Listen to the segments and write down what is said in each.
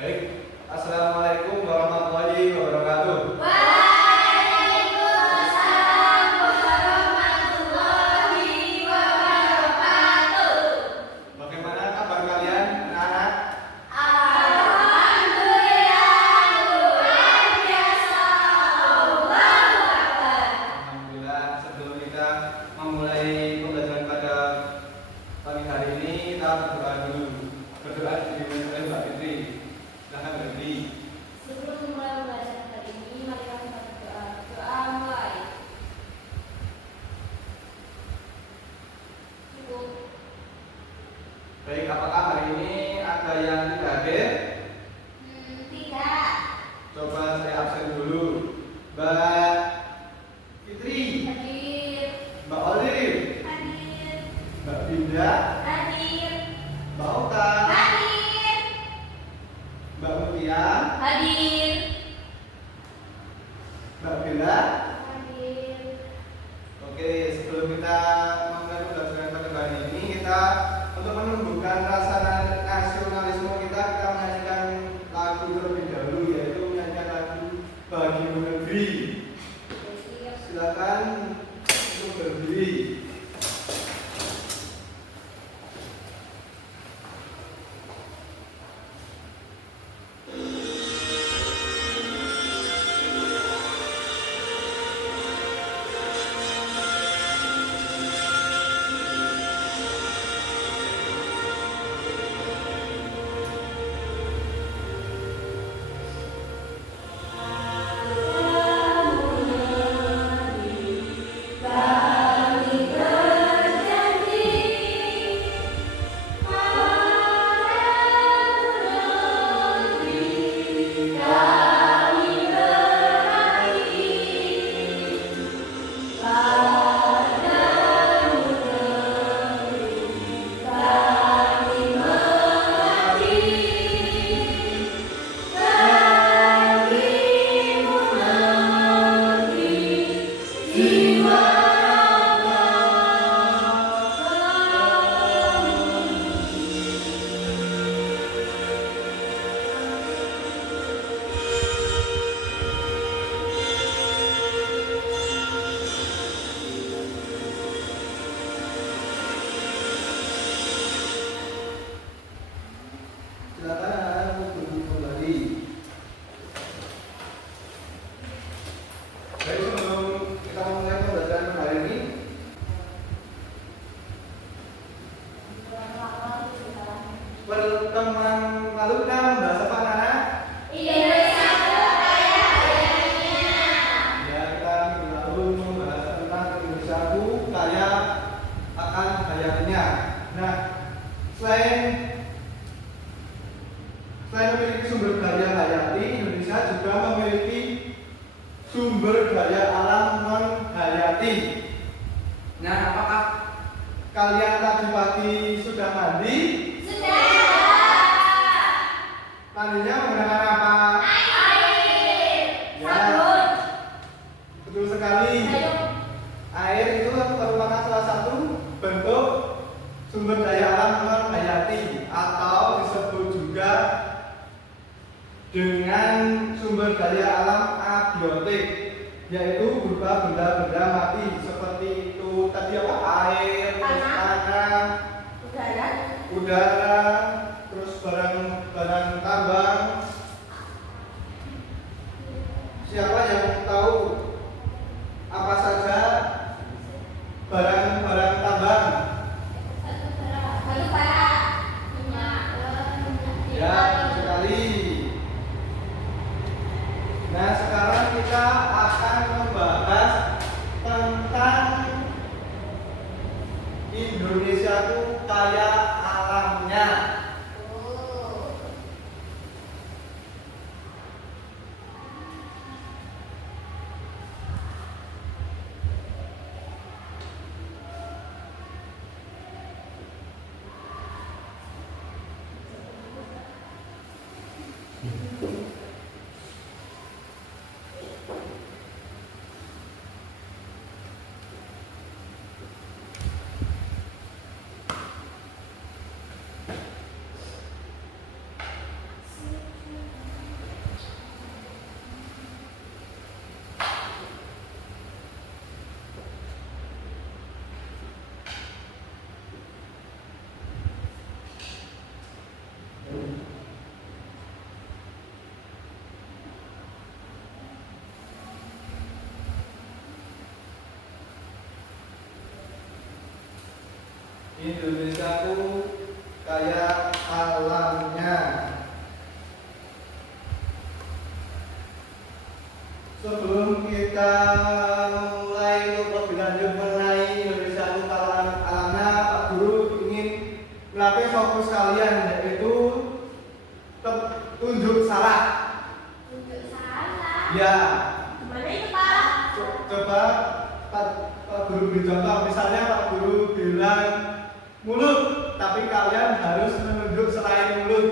Baik, Assalamualaikum warahmatullahi wabarakatuh. Waalaikumsalam warahmatullahi wabarakatuh. Bagaimana kabar kalian, anak-anak? Alhamdulillah luar biasa. Allahu Akbar. Alhamdulillah, sebelum kita memulai pembelajaran pada pagi hari ini, kita berdoa dulu. Berdoa dipimpin oleh Mbak Fitri. Silahkan Mbak Fitri. Sebelum memulai pembelajaran kali ini, mari kita berdoa. Doa mulai. Cukup. Baik, apakah hari ini ada yang tidak hadir? Tidak. Coba saya absen dulu. Mbak Fitri, Hadir. Mbak Olive, Hadir. Mbak Binda, Hadir. Mbak Oka, Hadir. Mbak Mutia, Hadir. Mbak Bella. Hadir. Oke, sebelum kita memulai pembelajaran pada hari ini, kita untuk menumbuhkan rasa nasionalisme kita menyanyikan lagu terlebih dahulu, yaitu menyanyikan lagu Bagimu Negeri. Silakan untuk berdiri. Silakan untuk berdiri kembali. Baik, sebelum kita memulai pembelajaran hari ini, pertemuan lalu kita membahas apa, anak-anak? Indonesia kaya hayatnya. Ya, kita minggu lalu membahas tentang Indonesiaku kaya akan hayatinya. Nah, selain memiliki sumber daya hayati, Indonesia juga memiliki sumber daya alam non hayati. Nah, apakah kalian tadi pagi sudah mandi? Sudah. Mandinya menggunakan apa? Air. Ya. Sabun. Betul sekali. Ayo. Air itu merupakan salah satu bentuk sumber daya alam non hayati atau disebut juga dengan sumber daya alam abiotik, yaitu berupa benda-benda mati seperti itu tadi apa? Air, terus tanah, udara, terus barang-barang tambang. Siapa yang tahu apa saja barang-barang tambang? Batu bara. Minyak. Ya, betul sekali. Nah, sekarang kita akan membahas tentang Indonesia itu kaya alamnya. perilaku kayak alamnya. Sebelum kita mulai lebih lanjut mengenai Indonesia itu alamnya, Pak Guru ingin melatih fokus kalian, yaitu tunjuk salah. Tunjuk salah. Ya. Gimana itu Pak? Coba Pak Guru beri contoh. Misalnya Pak Guru bilang mulut, tapi kalian harus menunjuk selain mulut.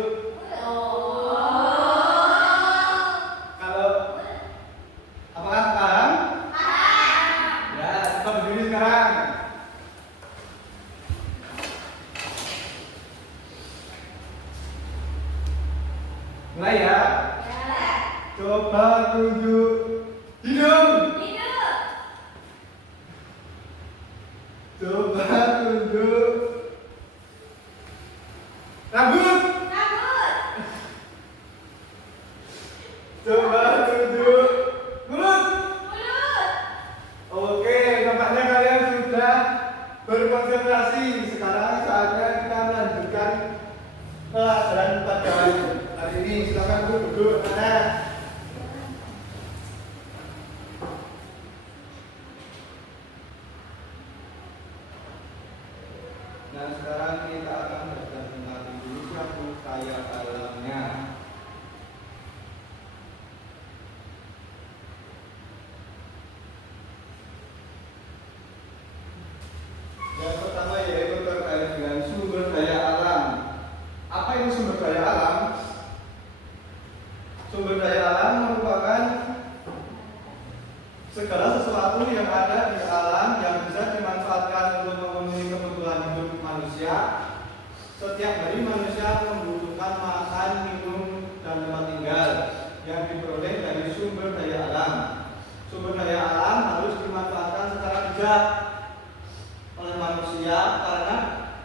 Kalau apakah paham? Ya, coba berdiri sekarang. Mulai ya. Coba tunjuk hidung. Coba tunjuk rambut. Coba tunjuk mulut. Oke, nampaknya kalian sudah berkonsentrasi. Sekarang saatnya kita melanjutkan pelajaran pada hari ini. Silakan Bu duduk. Nah, sekarang kita akan belajar tentang Indonesia kaya alamnya. Yang pertama yaitu terkait dengan sumber daya alam. Apa itu sumber daya alam? Sumber daya alam merupakan segala sesuatu yang ada di alam yang bisa dimanfaatkan untuk memenuhi kebutuhan hidup manusia. Setiap hari manusia membutuhkan makan, minum, dan tempat tinggal yang diperoleh dari sumber daya alam. Sumber daya alam harus dimanfaatkan secara bijak oleh manusia karena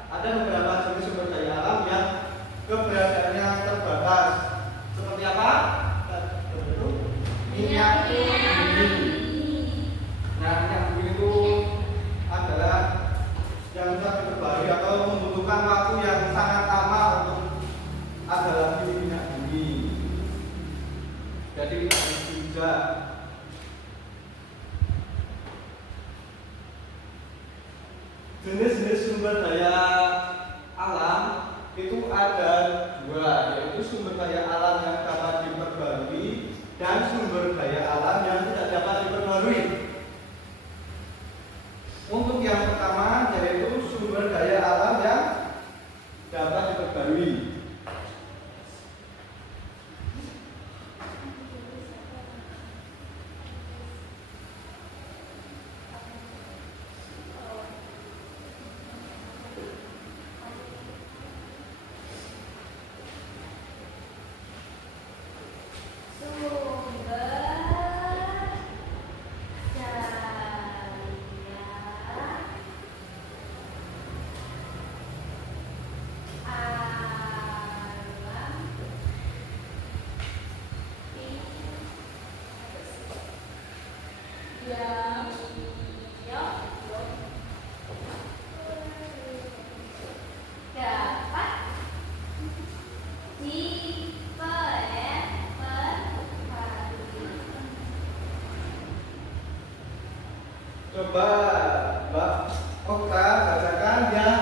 ada beberapa jenis sumber daya alam yang keberadaannya terbatas. Seperti apa? Minyak bumi. Nah, minyak bumi itu adalah yang bisa diperbarui atau membutuhkan waktu yang sangat lama untuk ada lagi minyak bumi. Jadi harus bijak. Jenis-jenis sumber daya alam itu ada dua, yaitu sumber daya alam yang dapat diperbarui dan sumber daya alam yang tidak dapat diperbarui. Untuk yang pertama yaitu sumber daya alam yang dapat diperbarui. Coba Mbak Okta bacakan yang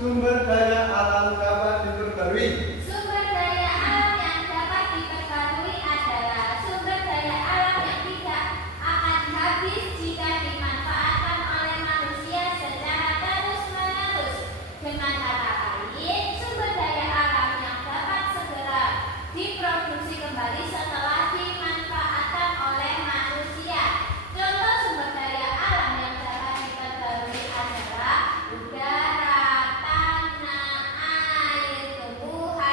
sumber daya alam dapat diperbarui. Sumber daya alam yang dapat diperbarui adalah sumber daya alam yang tidak akan habis jika dimanfaatkan oleh manusia secara terus-menerus. Dengan kata lain, sumber daya alam yang dapat segera diproduksi kembali setelah dimanfaatkan oleh manusia. Contoh sumber daya alam yang dapat diperbarui adalah udara, tanah, air, tumbuhan,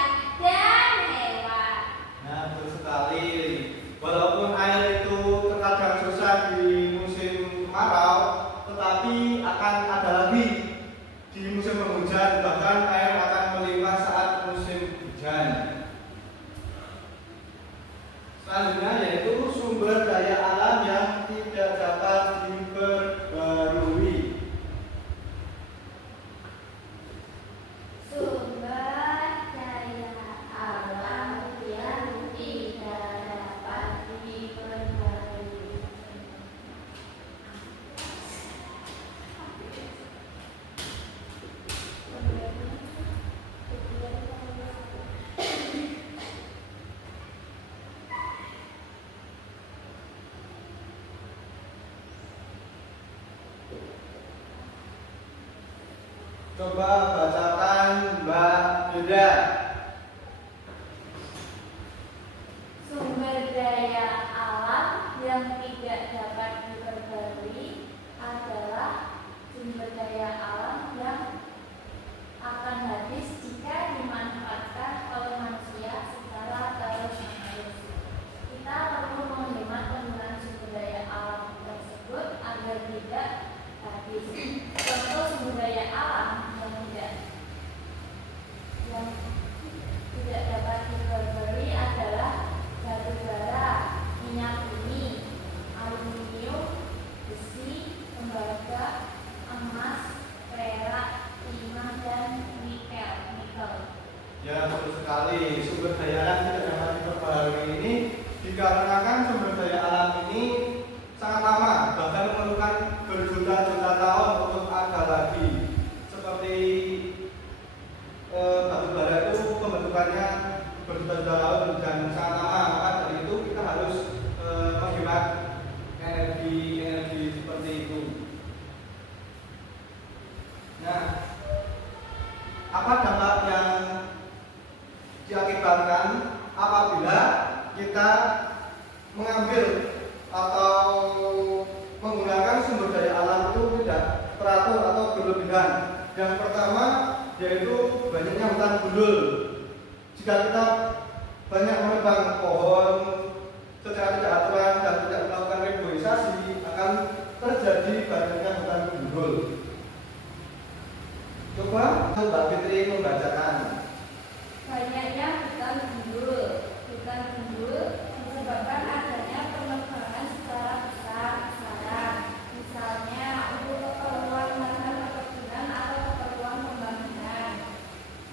Coba bacakan Mbak Yuda. Sumber daya alam yang tidak dapat diperbarui adalah sumber daya alam yang akan habis jika dimanfaatkan oleh manusia secara terus-menerus. Kita perlu menghemat penggunaan sumber daya alam tersebut agar tidak habis. Contoh sumber daya alam yang tidak dapat diperbarui adalah batu bara, minyak bumi, aluminium, besi, tembaga, emas, perak, timah, dan nikel. Ya, betul sekali. Sumber daya alam tidak dapat diperbarui ini dikarenakan sumber daya alam ini sangat lama, bahkan memerlukan berjuta-juta tahun untuk ada lagi. Seperti batu bara itu pembentukannya berjuta-juta tahun dan sangat lama, maka dari itu kita harus menghemat energi seperti itu. Nah, apa dampak yang diakibatkan apabila kita mengambil atau menggunakan sumber daya alam itu tidak teratur atau berlebihan? Yang pertama yaitu banyaknya hutan gundul. Jika kita banyak menebang pohon secara tidak aturan dan tidak melakukan reboisasi, akan terjadi banyaknya hutan gundul. Coba Mbak Fitri membacakan. Banyaknya hutan gundul disebabkan adanya penebangan secara besar-besaran, misalnya untuk keperluan lahan perkebunan atau keperluan pembangunan.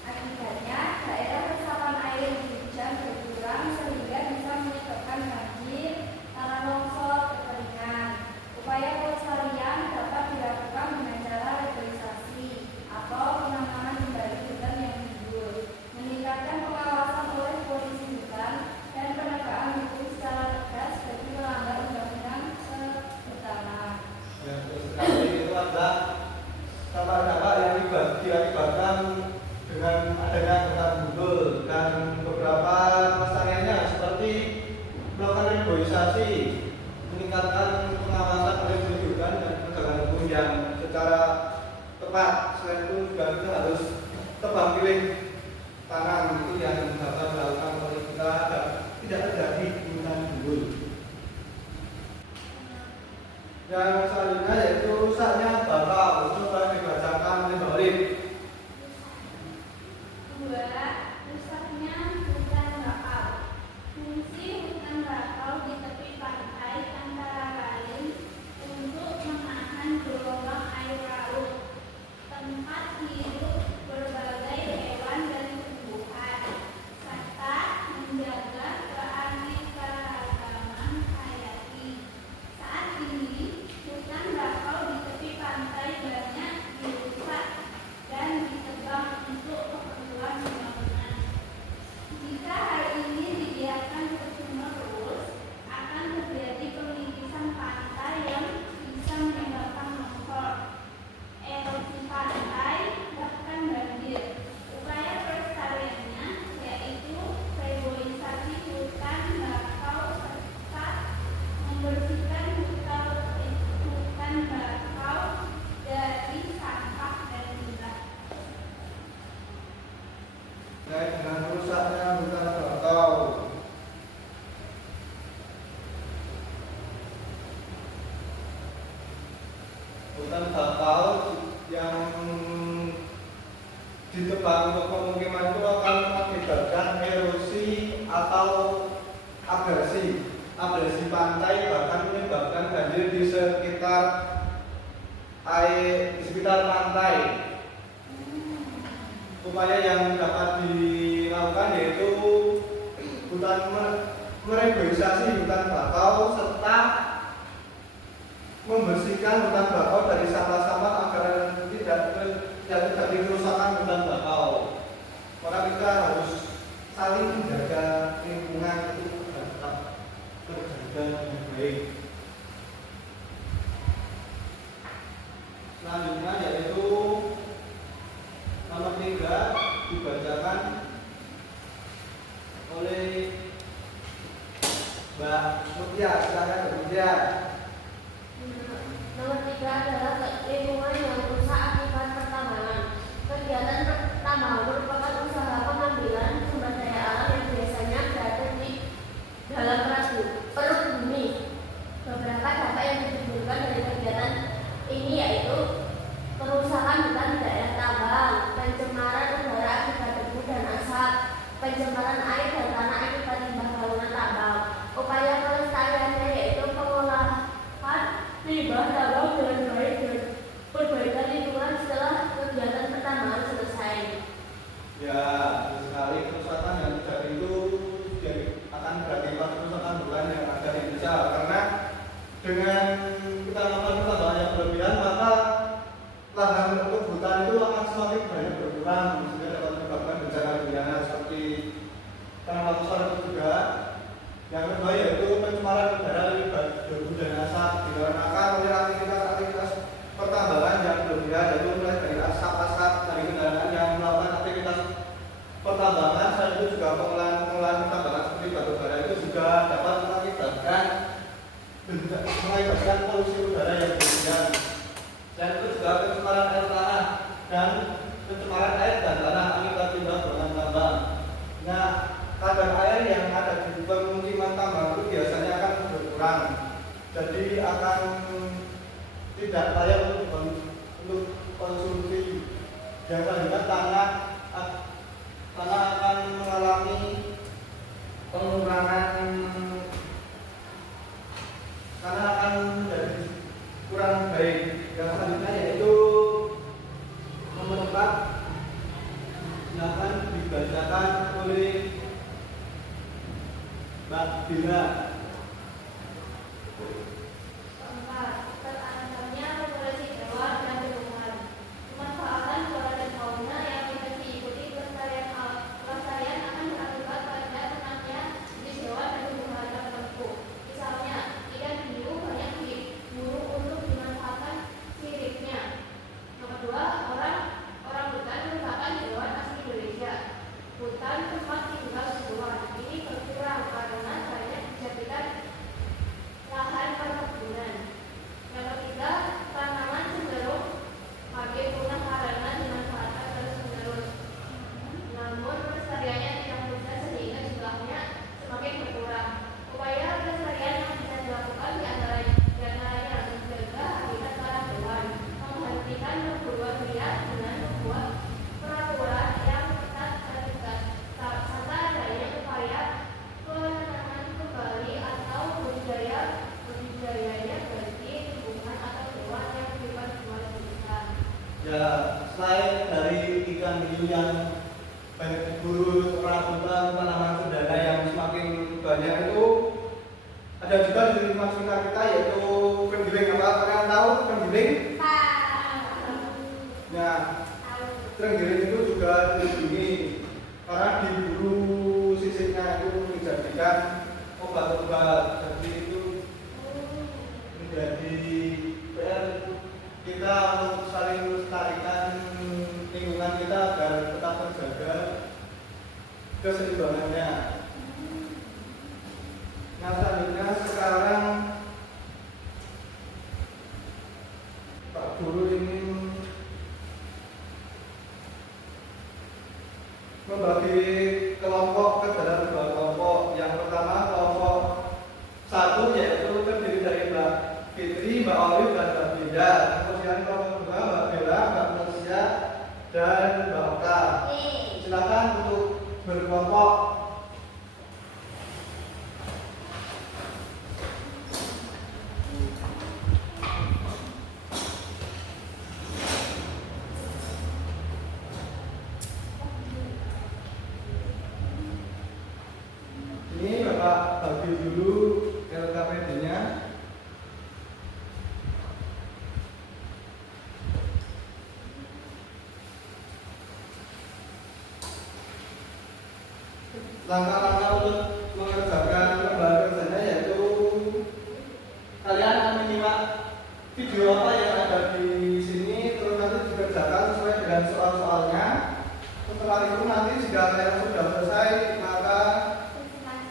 Akibatnya, daerah resapan air hujan berkurang sehingga bisa menyebabkan banjir, tanah longsor, kekeringan. Upaya pelestarian dapat dilakukan dengan cara reboisasi atau penanaman kembali hutan yang gundul, meningkatkan pengawasan oleh polisi hutan, dan penegakan hukum secara tegas bagi pelanggar undang-undang sehutanah. Ya, terus sekali itu adalah dampak-dampak yang diakibatkan dengan adanya hutan gundul dan beberapa pelestariannya seperti melakukan reboisasi, meningkatkan pengawasan oleh polisi hutan dan penegakan hukum yang secara tepat. Selain itu juga kita harus tebang pilih tanam, itu yang dapat dilakukan oleh kita agar tidak terjadi hutan gundul. Yang selanjutnya yaitu rusaknya bakau. Coba dibacakan oleh Mbak Olip. 2. Rusaknya hutan bakau. Fungsi hutan bakau di tepi pantai antara lain untuk menahan gelombang air laut, tempat hidup berbagai hewan dan tumbuhan, serta menjaga keanekaragaman hayati. Saat ini, hutan bakau di tepi pantai banyak dirusak dan ditebang untuk keperluan pembangunan. Jika hal ini dibiarkan terus-menerus, akan terjadi pengirisan pantai yang bisa menyebabkan longsor, erosi pantai, bahkan banjir. Upaya pelestariannya yaitu reboisasi hutan bakau serta membersihkan hutan bakau dari sampah dan limbah. Terkait dengan rusaknya hutan bakau. Hutan bakau yang ditebang untuk pemukiman itu akan mengakibatkan erosi atau abrasi pantai, bahkan menyebabkan banjir di sekitar pantai. Upaya yang dapat dilakukan yaitu mereboisasi hutan bakau serta membersihkan hutan bakau dari sampah-sampah agar tidak terjadi kerusakan hutan bakau. Maka kita harus saling menjaga lingkungan itu agar tetap terjaga dengan baik. Selanjutnya yaitu Mbak Mutia, silakan Mbak Mutia. Nomor 3 adalah lingkungan yang rusak akibat pertambangan. Kegiatan pertambangan merupakan usaha pengambilan sumber daya alam yang biasanya berada di dalam perut bumi. Beberapa dampak yang ditimbulkan dari kegiatan ini yaitu kerusakan hutan di daerah tambang, pencemaran udara akibat debu dan asap, pencemaran air dan tanah akibat limbah bangunan tambang. Upaya pelestariannya yaitu pengolahan limbah tambang dengan baik dan perbaikan lingkungan setelah kegiatan pertambangan selesai. Ya, sekali kerusakan yang terjadi itu akan berakibat kerusakan hutan yang ada di Indonesia, karena dengan kita melakukan pertambangan yang berlebihan maka lahan untuk hutan itu akan semakin banyak berkurang, sehingga dapat menyebabkan bencana bencana seperti tanah longsor itu juga. Yang kedua yaitu pencemaran udara akibat debu dan asap dikarenakan oleh aktivitas pertambangan yang berlebihan, yaitu mulai dari asap dari kendaraan yang melakukan aktivitas pertambangan, selain itu juga pengolahan pertambangan seperti batu bara itu juga dapat mengakibatkan polusi udara yang berlebihan. Dan itu juga pencemaran air tanah dan pencemaran air dan tanah akibat limbah bangunan tambang. Nah, kadar air yang ada di pemukiman tambang itu biasanya akan berkurang, jadi akan tidak layak untuk konsumsi. Yang selanjutnya tanah akan mengalami pengurangan, tanah akan menjadi kurang baik. Yang selanjutnya yaitu nomor 4, silakan dibacakan oleh Mbak Bila. Keempat, terancamnya populasi hewan dan tumbuhan. Pemanfaatan flora dan fauna yang tidak diikuti pelestarian akan berakibat pada punahnya jenis hewan dan tumbuhan tertentu. Misalnya, ikan hiu banyak diburu untuk dimanfaatkan siripnya. Nomor 2, orang hutan merupakan hewan asli Indonesia. Hutan tempat tinggal tumbuhan ini berkurang karena banyak dijadikan lahan perkebunan. Yang ketiga, tanaman cenderung makin punah karena dimanfaatkan terus-menerus. Namun pelestariannya tidak mudah sehingga jumlahnya semakin berkurang. Upaya pelestarian yang bisa dilakukan di antaranya menjaga habitat para hewan, menghentikan perburuan liar dengan membuat peraturan yang ketat serta adanya upaya penanaman kembali atau budidayanya bagi tumbuhan atau hewan yang diperjualbelikan. Ya, selain dari ikan hiu yang banyak diburu, rambutan, tanaman cendana yang semakin banyak itu, ada juga di lingkungan sekitar kita yaitu penggiling. Apa kalian tahu penggiling? Nah, penggiling itu juga dilindungi karena diburu sisiknya itu dijadikan obat-obat. Jadi itu menjadi PR kita untuk saling melestarikan lingkungan kita agar tetap terjaga keseimbangannya. Nah, selanjutnya sekarang Pak Guru ingin membagi kelompok ke dalam 2 kelompok. Yang pertama kelompok 1 yaitu terdiri dari Mbak Fitri, Mbak Olive dan Mbak Binda. Kemudian kelompok 2 Mbak Bella, Mbak Manusia dan Mbak Oka. Silakan untuk berkelompok. Ini Bapak bagi dulu LKPD-nya. Langkah-langkah untuk mengerjakan lembaga kerjanya yaitu kalian akan menyimak video apa yang ada di sini, terus nanti dikerjakan sesuai dengan soal-soalnya. Setelah itu nanti jika kalian sudah selesai maka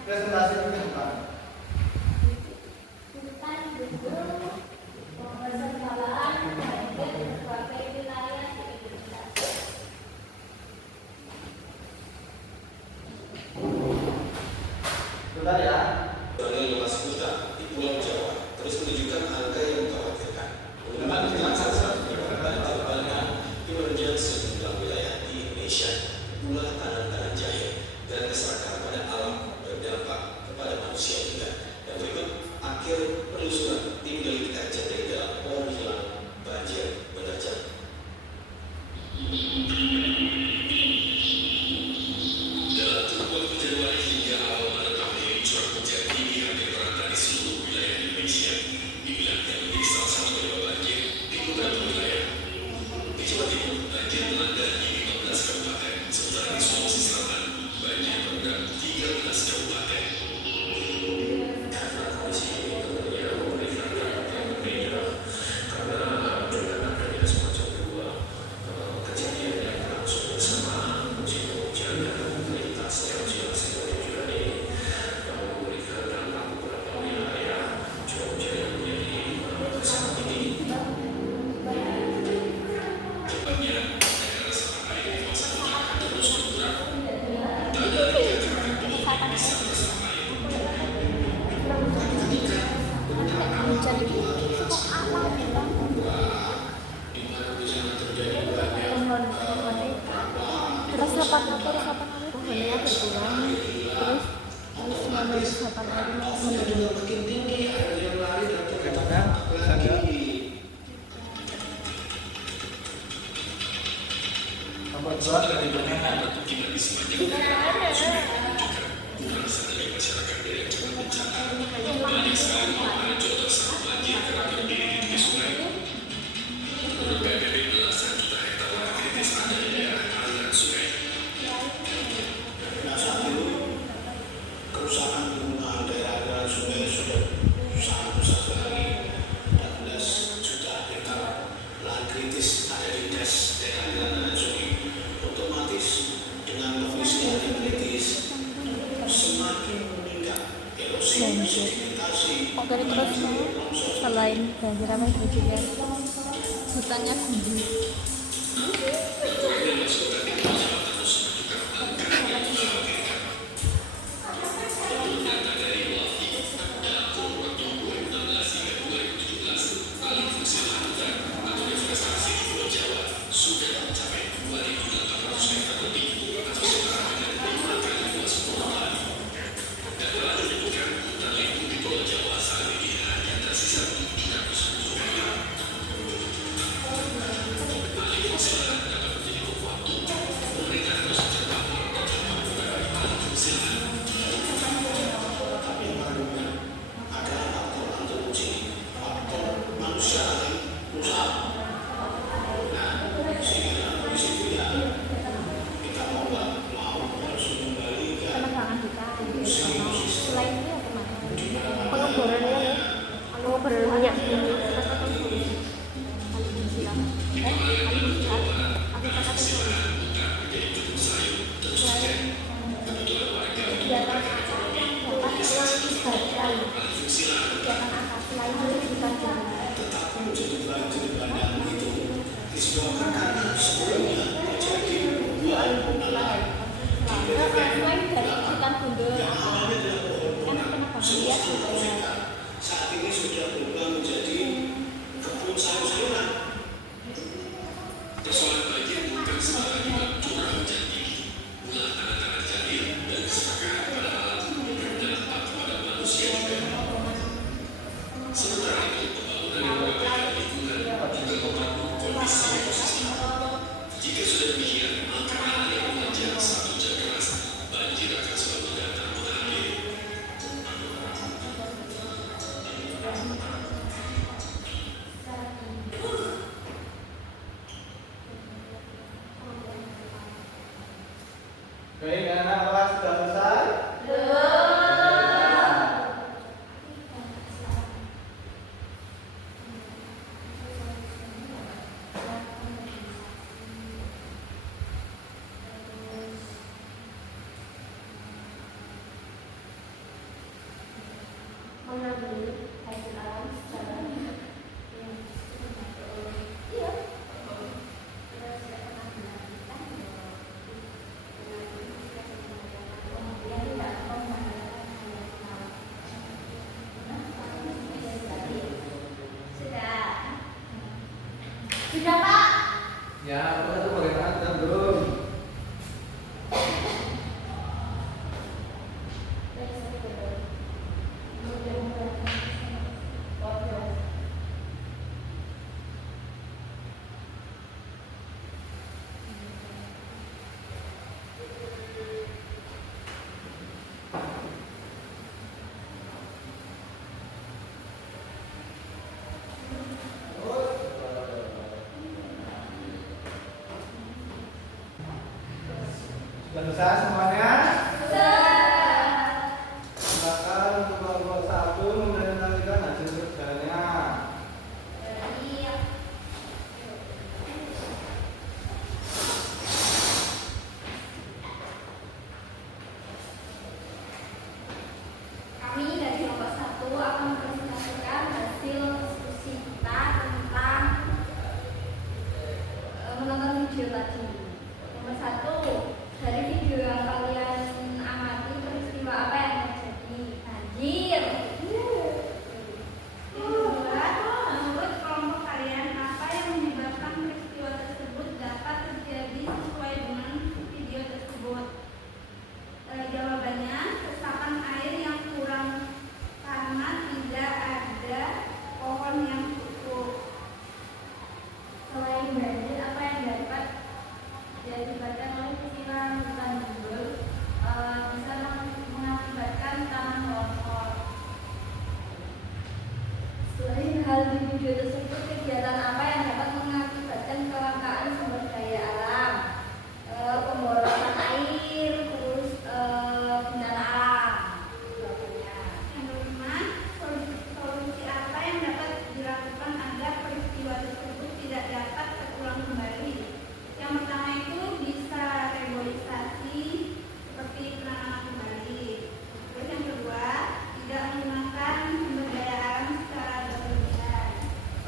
presentasi ke depan. Sebentar ya. Yang lepas buta di Pulau Jawa terus menunjukkan angka yang mengkhawatirkan. Mengembangkan sasaran banjir bandang yang menerjang sejumlah wilayah di Indonesia. Ulah tanam-tanam jahe dan keserakahan pada alam berdampak kepada manusia juga. Dan berikut akhir penelusuran tim dari kajian dari dalam pohon hilang banjir menerjang. Dalam kurun waktu Januari hingga awal Maret tahun ini, curah hujan tinggi hampir merata di seluruh wilayah Indonesia. Dibilang yang menjadi salah satu penyebab banjir di beberapa wilayah. Di Jawa Timur, banjir melanda di 15 kabupaten, sementara di Sulawesi Selatan, banjir merendam 13 kabupaten. Karena kondisi ini tentunya memberikan dampak yang berbeda, karena dengan adanya semacam dua kejadian yang langsung bersamaan, musim hujan dan intensitas yang jelas juga ini memberikan dampak beberapa wilayah curah hujan yang menjadi sangat tinggi. Cepatnya, daerah resapan air di kawasan puncak akan terus berkurang. Tak ada lagi kata-kata pemohon yang bisa resapan air. Tapi ketika beberapa Hujan itu cukup aman ya. di mana hujan terjadi banyak Terus pohonnya berkurang, terus resapan air menurun. makin tinggi, air yang lari dan Bagaimana? lagi. Nomor 2. Sementara di mana permukiman di sepanjang daerah kurang sadari masyarakat daerah cepat bencana. Banyak sekali rumah jodoh sama banjir kerap berdiri di tepi sungai. Menurut BPBD, belasan juta hektar lahan kritis ada di daerah aliran sungai. Nah, saat itu kerusakan lingkungan daerah aliran sungai sudah sangat besar sekali. 14 juta hektar lahan kritis ada di das daerah aliran sungai. Otomatis dengan kondisi yang kritis semakin meningkat erosi, sedimentasi. Oke, terus selain banjir apa juga hutannya gundul. Penebangan hutan. Selain itu apa mana? Pengeborannya ya. Pengeboran minyak bumi. Saat ini sudah berubah menjadi kebun sayur-sayuran. Persoalan banjir bukan semata akibat curah hujan tinggi. Ulah tanah-tanah jadi dan keserakahan pada alam berdampak kepada manusia juga. Sementara itu, pembangunan yang mengabaikan lingkungan juga memperburuk kondisi ekosistem. Jika sudah demikian, maka hal yang menerjang satu hujan keras, banjir akan selalu datang menahan diri. Baik, anak kelas sudah selesai? Mengambil hasil alam secara Bisa semuanya? Bisa. Silakan untuk kelompok 1 mempresentasikan hasil kerjanya. Iya. Kami dari kelompok 1 akan mempresentasikan hasil diskusi kita tentang menonton video tadi. Nomor 1, dari video yang kalian amati peristiwa apa yang terjadi? Banjir. Yang kedua, menurut kelompok kalian apa yang menyebabkan peristiwa tersebut dapat terjadi sesuai dengan video tersebut? Jawabannya, resapan air yang kurang karena tidak ada pohon yang cukup. Selain banjir, apa yang dapat diakibatkan oleh peristiwa hutan gundul bisa mengakibatkan tanah longsor. Selain hal di video tersebut, kegiatan apa yang dapat mengakibatkan kelangkaan sumber daya alam? Pemborosan air, terus bencana alam. Jawabannya. Yang kelima, solusi apa yang dapat dilakukan agar peristiwa tersebut tidak dapat terulang kembali? Yang pertama itu bisa reboisasi seperti penanaman kembali. Terus yang kedua, tidak menggunakan sumber daya alam secara berlebihan.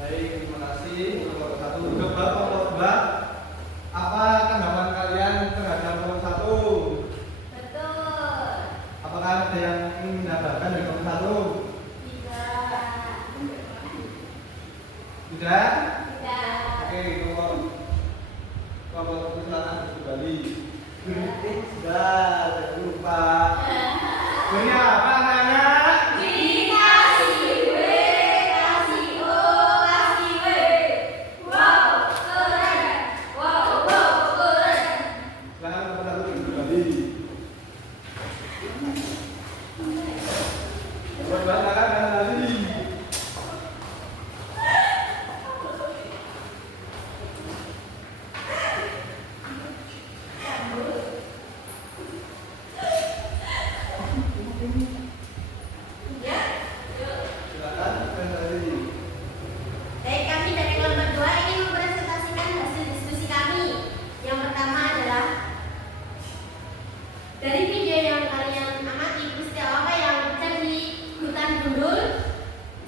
Baik, terima kasih untuk kelompok 1. Untuk kelompok 2, apa tanggapan kalian terhadap kelompok 1? Betul. Apakah ada yang ingin menambahkan dari kelompok 1? Tidak. Tidak? Tidak. Oke, kelompok silakan kembali. Sudah, jangan lupa. Ini apa namanya? Dikasih W, kasih O, kasih W. Wow, keren. Wow, keren. Silakan kelompok 1 kembali. Kelompok 2 silakan kembali. Ya. Silakan kembali. Baik, kami dari kelompok 2 ingin mempresentasikan hasil diskusi kami. Yang pertama adalah dari video yang kalian amati, peristiwa apa yang terjadi hutan gundul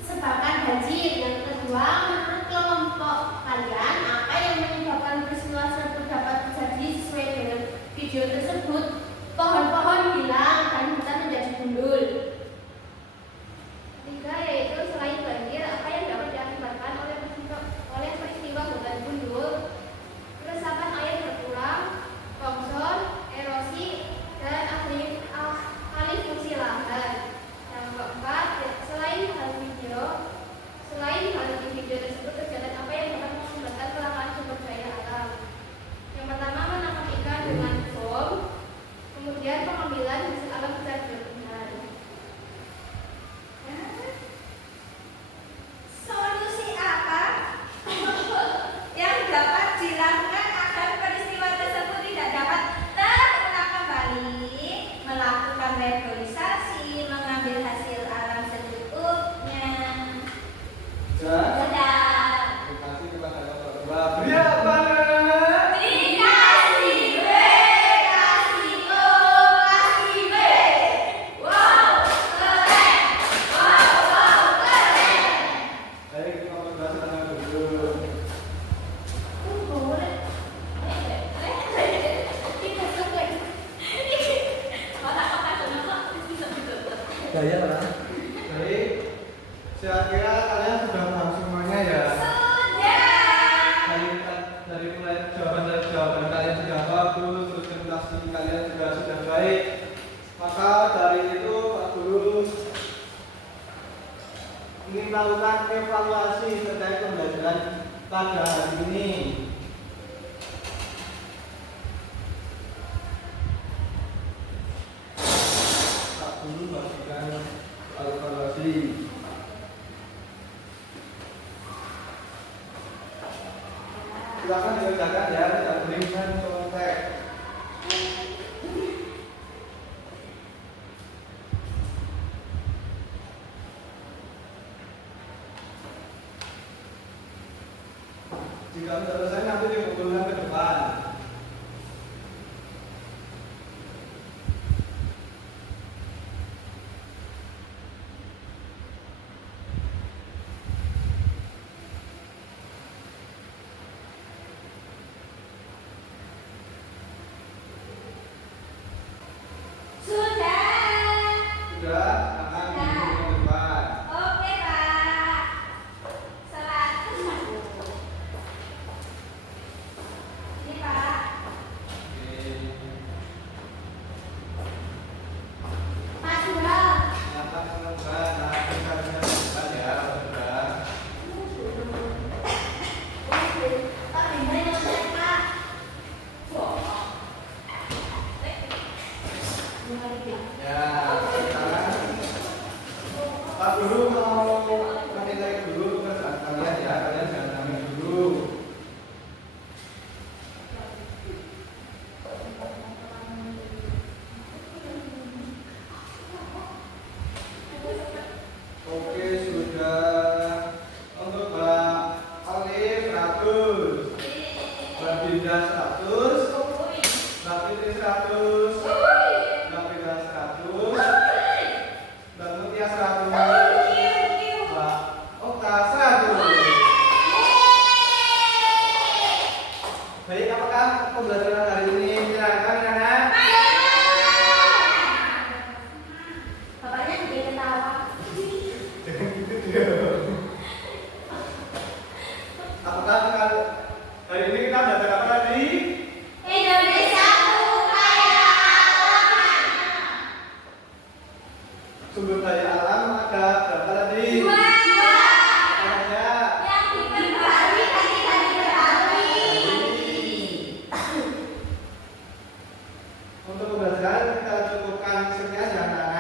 sebabkan banjir. Yang kedua, menurut kelompok kalian apa yang menyebabkan peristiwa tersebut dapat terjadi sesuai dengan video tersebut? Pohon-pohon hilang dan hutan menjadi gundul. Ketiga, yaitu selain banjir, apa yang dapat diakibatkan oleh peristiwa hutan gundul? Resapan air berkurang, longsor, erosi, dan alih fungsi lahan. Yang keempat, selain hal di video tersebut, kegiatan apa yang dapat mengakibatkan kelangkaan sumber daya alam? Yang pertama, menangkap ikan dengan bom. Kemudian pengambilan hasil alam secara berlebihan. Solusi apa yang dapat dilakukan agar peristiwa tersebut tidak dapat terulang kembali? Melakukan reboisasi, mengambil hasil alam secukupnya. Sudah. Terima kasih kepada kelompok 2. Beri apa? Dikasih W, kasih O, kasih W. Wow, keren. Wow, keren. Baik, kelompok 2 silakan duduk. Gaya lah. Baik, saya kira kalian sudah paham semuanya ya. Dari mulai jawaban kalian sudah bagus, terus presentasi kalian juga sudah baik. Maka dari itu Pak Guru ingin melakukan evaluasi terkait pembelajaran pada hari ini. Pak Guru melakukan evaluasi. Silakan dikerjakan ya, tidak berikan contek. Jika sudah selesai nanti dikumpulkan ke depan. Sudah, akan dikumpulkan ke depan. Oke, Pak. 100. Ini, Pak. Oke. Pak Surah. Silakan teman-teman, nah kita bisa depan ya, sudah. Pak, ini yang saya, Pak. Ya, sekarang Pak Guru mau menilai dulu pekerjaan kalian ya, kalian jangan nangis dulu. Oke, sudah. Untuk Mbak Alif 100, Mbak Dinda 100, Mbak Fitri 100, Mbak Frida 100, Mbak Mutia 100, Mbak Okta 100. Baik, apakah pembelajaran hari ini menyenangkan, anak? Bapaknya juga ketawa. Apakah hari ini kita belajar apa tadi? Indonesia kaya alam. Sumber daya alam ada berapa tadi? Dua. Apa aja? Yang diperbarui dan tidak diperbarui. Untuk pembelajaran kita cukupkan sekian ya anak-anak.